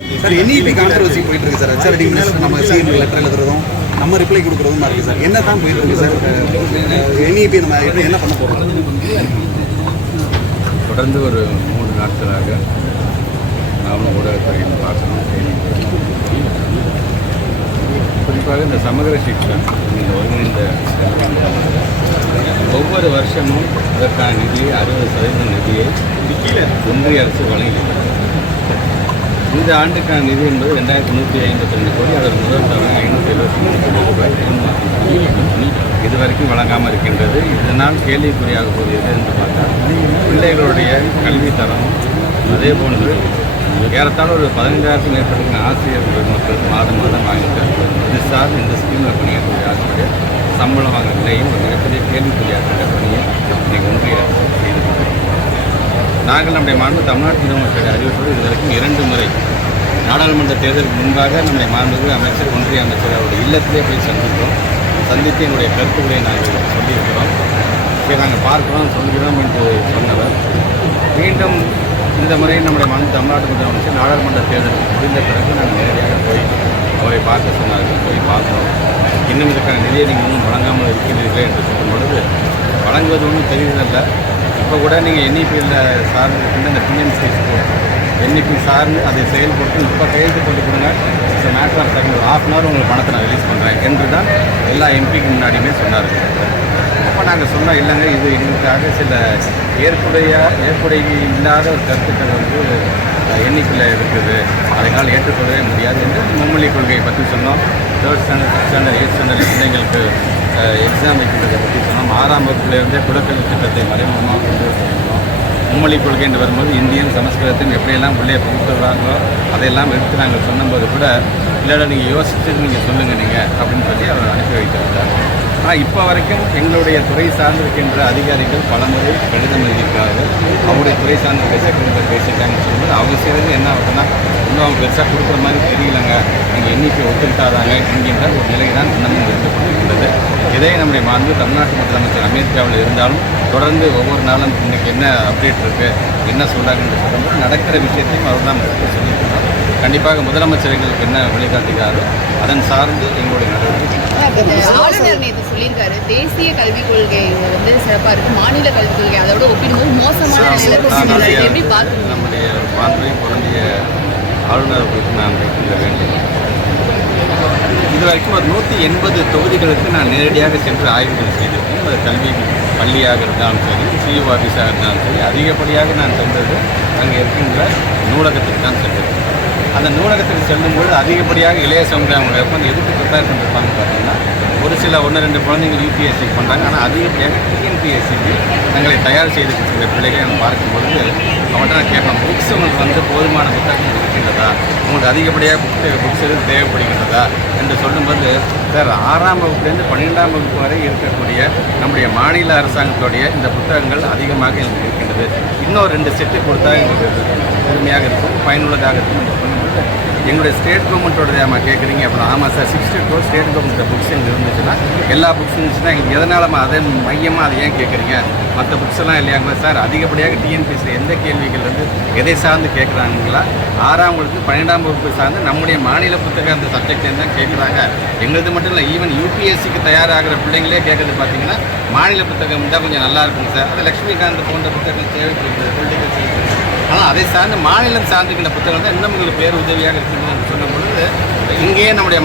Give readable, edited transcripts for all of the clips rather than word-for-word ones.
Sir NEP controversy போயிட்டு இருக்கு sir. HRD minister நம்ம சிஎம் லெட்டர் எழுதுறதும் நம்ம ரிப்ளை கொடுக்குறதும் இருக்கு சார். என்ன தான் போயிட்டு இருக்கு சார் NEP நம்ம என்ன பண்ண போகிறோம்? தொடர்ந்து ஒரு 3 நாட்களாக நாம ஊடகத்துறையில் பார்க்கணும். குறிப்பாக இந்த சமகர சிக்ஷா இந்த ஒருங்கிணைந்த ஒவ்வொரு வருஷமும் அதற்கான நிதியை 60% நிதியை ஒன்றிய அரசு வழங்குகிறது. இந்த ஆண்டுக்கான நிதி என்பது 2152 கோடி. அதன் முதல் தவணை 573 கோடி ரூபாய் இதுவரைக்கும் வழங்காமல் இருக்கின்றது. இதனால் கேள்விக்குறியாக போகிறது என்று பார்த்தால் பிள்ளைகளுடைய கல்வித்தரம், அதே போன்று ஏறத்தாழ ஒரு 15,000 மேற்பட்ட ஆசிரியர்கள் மக்கள் மாதம் வாங்கிட்டு இது சார் இந்த ஸ்கீமில் பணியாற்றக்கூடிய ஆசிரியர் சம்பளம் வாங்க நிலையும் ஒரு மிகப்பெரிய கேள்விக்குறியாகின்ற பணியை இன்றைக்கு ஒன்றிய அரசு செய்திருக்கிறது. நாங்கள் நம்முடைய மாண்பு தமிழ்நாட்டு முதலமைச்சரை அறிவிப்பது இதுவரைக்கும் 2 முறை நாடாளுமன்ற தேர்தலுக்கு முன்பாக நம்முடைய மாண்புமிகு அமைச்சர் ஒன்றிய அமைச்சர் அவருடைய இல்லத்திலே போய் சந்தித்து எங்களுடைய கருத்துக்களை நாங்கள் சொல்லியிருக்கிறோம். இதை நாங்கள் பார்க்கிறோம் சொல்கிறோம் என்று சொன்னவர் மீண்டும் இந்த முறை நம்முடைய மாண்பு தமிழ்நாட்டு முதலமைச்சர் நாடாளுமன்ற தேர்தல் முடிந்த பிறகு நாங்கள் நேரடியாக போய் அவரை பார்க்க சொன்னார்கள். போய் பார்க்கிறோம். இன்னும் இதுக்கான நிதியை நீங்கள் இன்னும் வழங்காமல் இருக்கிறீர்களே என்று சொல்லும் பொழுது வழங்குவது ஒன்றும் தெரிவதில்லை. இப்போ கூட நீங்கள் NEPயில் சார்ந்து இருக்கின்ற இந்த NEP சார்ந்து அதை செயல்படுத்தி இப்போ கையெழுத்து போட்டு கொடுங்க, இட்ஸ் மேட்டர் ஆஃப் செகண்ட், ஒரு ½ உங்களுக்கு பணத்தை நான் ரிலீஸ் பண்ணுறேன் என்று தான் எல்லா எம்பிக்கு முன்னாடியுமே சொன்னார்கள். அப்போ நாங்கள் சொன்னோம், இல்லைங்க இது எங்களுக்காக சில ஏற்புடை இல்லாத ஒரு கருத்துக்கள் NEPயில் இருக்குது, அதனால் ஏற்றுக்கொள்ளவே முடியாது என்று மும்மொழி கொள்கையை பற்றி சொன்னோம். 3rd standard 6th standard 8th standard பிள்ளைங்களுக்கு எக்ஸாம் வைக்கிறதை பற்றி சொன்னோம். 6ஆம் வகுப்பிலிருந்தே குலக்கல்வி திட்டத்தை மறைமுகமாக கொண்டு சொன்னோம். மும்மொழி கொள்கை என்று வரும்போது இந்தியன் சமஸ்கிருதத்தையும் எப்படியெல்லாம் உள்ளே புகுத்துறாங்களோ அதையெல்லாம் எடுத்து நாங்கள் சொன்னபோது கூட இல்லைடா நீங்கள் யோசிச்சுட்டு நீங்கள் சொல்லுங்கள் நீங்கள் அப்படின்னு சொல்லி அவர் அனுப்பி வைத்திருந்தார். ஆனால் இப்போ வரைக்கும் எங்களுடைய துறை சார்ந்திருக்கின்ற அதிகாரிகள் பலமுறை கடிதம் எழுதியிருக்கிறார்கள். அவருடைய துறை சார்ந்த செக்ரட்டரி பேசிட்டாங்கன்னு சொல்லும்போது அவங்க செய்கிறது என்ன ஆகுதுன்னா இன்னும் அவங்க பெருசாக கொடுக்குற மாதிரி தெரியலங்க, நீங்கள் எண்ணிக்கை ஒத்துக்கிட்டாதாங்க என்கின்ற ஒரு நிலை தான் இன்னமும் இருந்து கொண்டிருக்கின்றது. இதே நம்முடைய மாண்பு தமிழ்நாட்டு முதலமைச்சர் அமெரிக்காவில் இருந்தாலும் தொடர்ந்து ஒவ்வொரு நாளும் இன்றைக்கி என்ன அப்டேட் இருக்குது, என்ன சொல்கிறாங்க என்று சொல்லும்போது நடக்கிற விஷயத்தையும் அவர் தான் சொல்லியிருக்கிறார். கண்டிப்பாக முதலமைச்சர் எங்களுக்கு என்ன வழிகாட்டுகிறாரோ அதன் சார்ந்து எங்களுடைய நடவடிக்கை. ஆளுநர் நேற்று சொல்லியிருக்காரு, தேசிய கல்விக் கொள்கை சிறப்பாக இருக்குது, மாநில கல்விக் கொள்கை அதோட ஒப்பிடும்போது மோசமான எப்படி பார்த்து நம்முடைய மாண்பையும் பொருந்திய ஆளுநர்களுக்கு நான் வைக்கின்ற வேண்டும். இதுவரைக்கும் ஒரு 180 தொகுதிகளுக்கு நான் நேரடியாக சென்று ஆய்வுகள் செய்திருக்கேன். அது கல்வி பள்ளியாக இருந்தாலும் சரி, CEO ஆஃபீஸாக இருந்தாலும் சரி, அதிகப்படியாக நான் சென்றது அங்கே இருக்கின்ற நூலகத்துக்கு தான் சென்றிருக்கேன். அந்த நூலகத்துக்கு செல்லும்போது அதிகப்படியாக இளைய சமுதாயம் வந்து எதுக்கு ப்ரிப்பேர் பண்ணிருப்பாங்க பார்த்தீங்கன்னா, ஒரு சில 1-2 குழந்தைங்க UPSC பண்ணுறாங்க, ஆனால் அதிகப்படியாக TNPSCக்கு தங்களை தயார் செய்து கொடுக்கிற பிள்ளைகளை நம்ம பார்க்கும்பொழுது அவன்கிட்ட நான் கேட்பேன், புக்ஸ் உங்களுக்கு போதுமான புத்தகங்கள் இருக்கின்றதா, உங்களுக்கு அதிகப்படியாக புக்ஸ் எதுவும் தேவைப்படுகின்றதா என்று சொல்லும்போது, சார் 6ஆம் வகுப்புலேருந்து 12ஆம் வகுப்பு வரை இருக்கக்கூடிய நம்முடைய மாநில அரசாங்கத்துடைய இந்த புத்தகங்கள் அதிகமாக எங்களுக்கு இருக்கின்றது, இன்னும் 2 செட்டு கொடுத்தா எங்களுக்கு பெருமையாக இருக்கும், பயனுள்ளதாக இருக்கும் என்று சொல்லும்போது எங்களுடைய ஸ்டேட் கவர்மெண்ட்டோட கேட்குறீங்க அப்படின்னா, ஆமாம் sir 60 crore state government books எங்களுக்கு இருந்துச்சுன்னா, எல்லா புக்ஸ் இருந்துச்சுன்னா எங்களுக்கு எதனால அதன் மையமாக அதை ஏன் கேட்குறீங்க, மற்ற புக்ஸ் எல்லாம் இல்லையாங்களா சார், அதிகப்படியாக TNPSC எந்த கேள்விகள் எதை சார்ந்து கேட்குறாங்களா, 6ஆம் வகுப்பு 12ஆம் வகுப்பு சார்ந்து நம்முடைய மாநில புத்தகம் அந்த சப்ஜெக்ட் தான் கேட்குறாங்க. எங்களுக்கு மட்டும் இல்லை, ஈவன் UPSCக்கு தயாராகிற பிள்ளைங்களே கேட்குறது பார்த்தீங்கன்னா மாநில புத்தகம் இருந்தால் கொஞ்சம் நல்லா இருக்குங்க சார், அது லக்ஷ்மிகாந்த் போன்ற புத்தகங்கள் தேவைப்படுகிறது, பொலிட்டிக்கல் சயின்ஸ். ஆனால் அதை சார்ந்து மாநிலம் சார்ந்திருக்கின்ற புத்தகம் தான் இன்னும் உங்களுக்கு பேர் உதவியாக இருக்குன்னு சொல்லும் பொழுது இங்கேயே நம்முடைய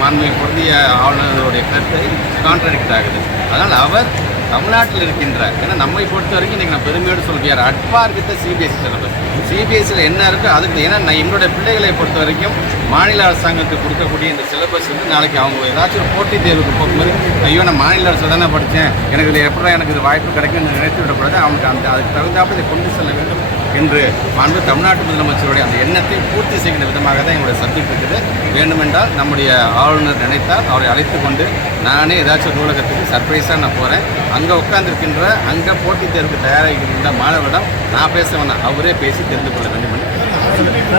மாண்புமிகு பொருந்திய ஆளுநருடைய கருத்தை கான்ட்ராடிக்ட் ஆகுது. அதனால் அவர் தமிழ்நாட்டில் இருக்கின்ற, ஏன்னா நம்மை பொறுத்த வரைக்கும் இன்றைக்கி நான் பெருமையோடு சொல்கிறார், அட்பா இருக்கிற CBSE சிலபஸ். CBSEயில் என்ன இருக்கோ அதுக்கு, ஏன்னா நான் எங்களுடைய பிள்ளைகளை பொறுத்த வரைக்கும் மாநில அரசாங்கத்துக்கு கொடுக்கக்கூடிய இந்த சிலபஸ் நாளைக்கு அவங்க ஏதாச்சும் ஒரு போட்டித் தேர்வுக்கு போகும்போது, ஐயோ நான் மாநில அரசு தானே படித்தேன், எனக்கு இது எப்படா எனக்கு இது வாய்ப்பு கிடைக்கும்னு நினைத்து விடக்கூடாது, அவனுக்கு அதுக்கு தகுந்தாப்படி இதை கொண்டு செல்ல வேண்டும் என்று மாண்பு தமிழ்நாட்டு முதலமைச்சருடைய அந்த எண்ணத்தை பூர்த்தி செய்கின்ற விதமாக தான் எங்களுடைய சப்ஜெக்ட் இருக்குது. வேண்டுமென்றால் நம்முடைய ஆளுநர் நினைத்தால் அவரை அழைத்து கொண்டு நானே ஏதாச்சும் நூலகத்துக்கு சர்ப்ரைஸாக நான் போகிறேன், அங்கே உட்கார்ந்துருக்கின்ற அங்கே போட்டித் தேர்வுக்கு தயாராகின்ற மாணவரிடம் நான் பேச வேணாம், அவரே பேசி தெரிந்து கொள்ள வேண்டும் என்று